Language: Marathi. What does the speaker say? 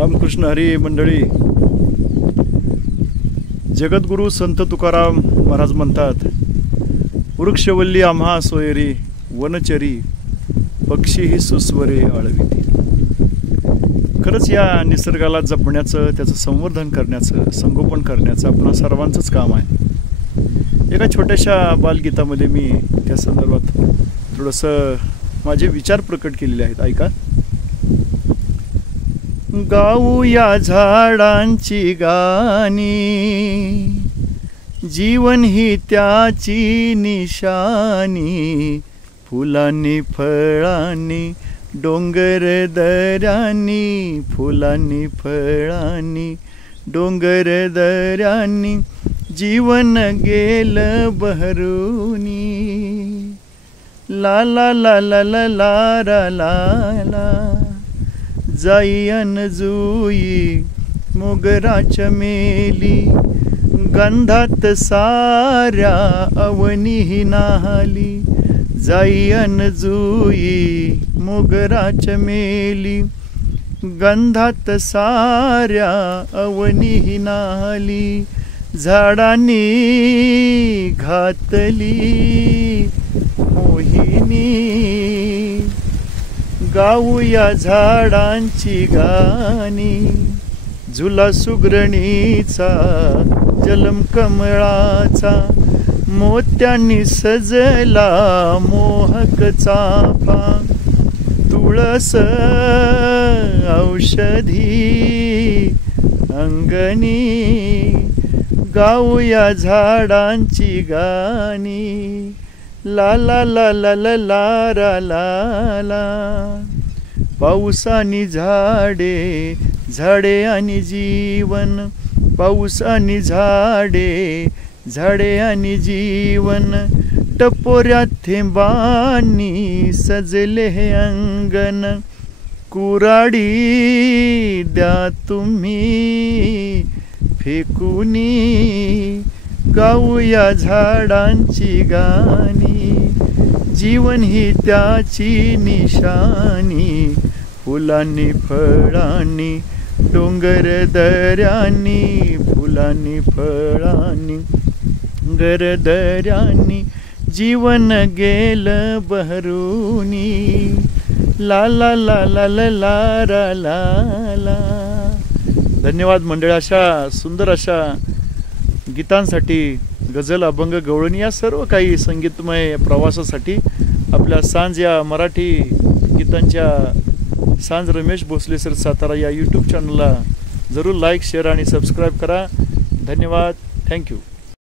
रामकृष्ण हरी मंडळी, जगद्गुरु संत तुकाराम महाराज म्हणतात, वृक्षवल्ली आम्हा सोयरी, वनचरी पक्षी ही सुस्वरे आळविती. खरंच या निसर्गाला जपण्याचं, त्याचं संवर्धन करण्याचं, संगोपन करण्याचं आपणा सर्वांचंच काम आहे. एका छोट्याशा बालगीतामध्ये मी त्या संदर्भात थोडंसं माझे विचार प्रकट केलेले आहेत, ऐका. गाऊ या झाडांची गाणी, जीवन ही त्याची निशानी. फुलांनी फळांनी डोंगर दऱ्यांनी, फुलांनी फळांनी डोंगर दऱ्यांनी जीवन गेलं बहरूनी. ला ला ला ला ला ला ला ला ला, जाई अन जुई मोगराच्या मेली, गंधात साऱ्या अवनी नाहली. जाई अन जुई मोगराच्या मेली, गंधात साऱ्या अवनी नाहली. झाडांनी घातली मोहिनी, गाऊया झाडांची गाणी. झुला सुगरणीचा जलम कमळाचा, मोत्यांनी सजला मोहक चाफा. तुळस औषधी अंगणी, गाऊया झाडांची गाणी. ला ला ला ला ला ला ला ला ला. पाऊसानी झाडे, झाडे आणि जीवन. पाऊस आणि झाडे, झाडे आणि जीवन. टपोऱ्या थेंबांनी सजले हे अंगण. कुराडी द्या तुम्ही फेकुनी, गाऊया झाडांची गाणी. जीवन ही त्याची निशानी. फुलांनी फळांनी डोंगर दऱ्यांनी, फुलांनी फळांनी डोंगर दऱ्यांनी जीवन गेलं बहरूनी. ला ला ला ला ला ला ला ला ला. धन्यवाद मंडळी. अशा सुंदर अशा गीतांसाठी, गझल, अभंग, गवळणी या सर्व काही संगीतमय प्रवासासाठी आपल्या सांज या मराठी गीतांच्या सांज रमेश भोसले सर सातारा या यूट्यूब चॅनलला जरूर लाईक, शेअर आणि सबस्क्राईब करा. धन्यवाद. थँक्यू.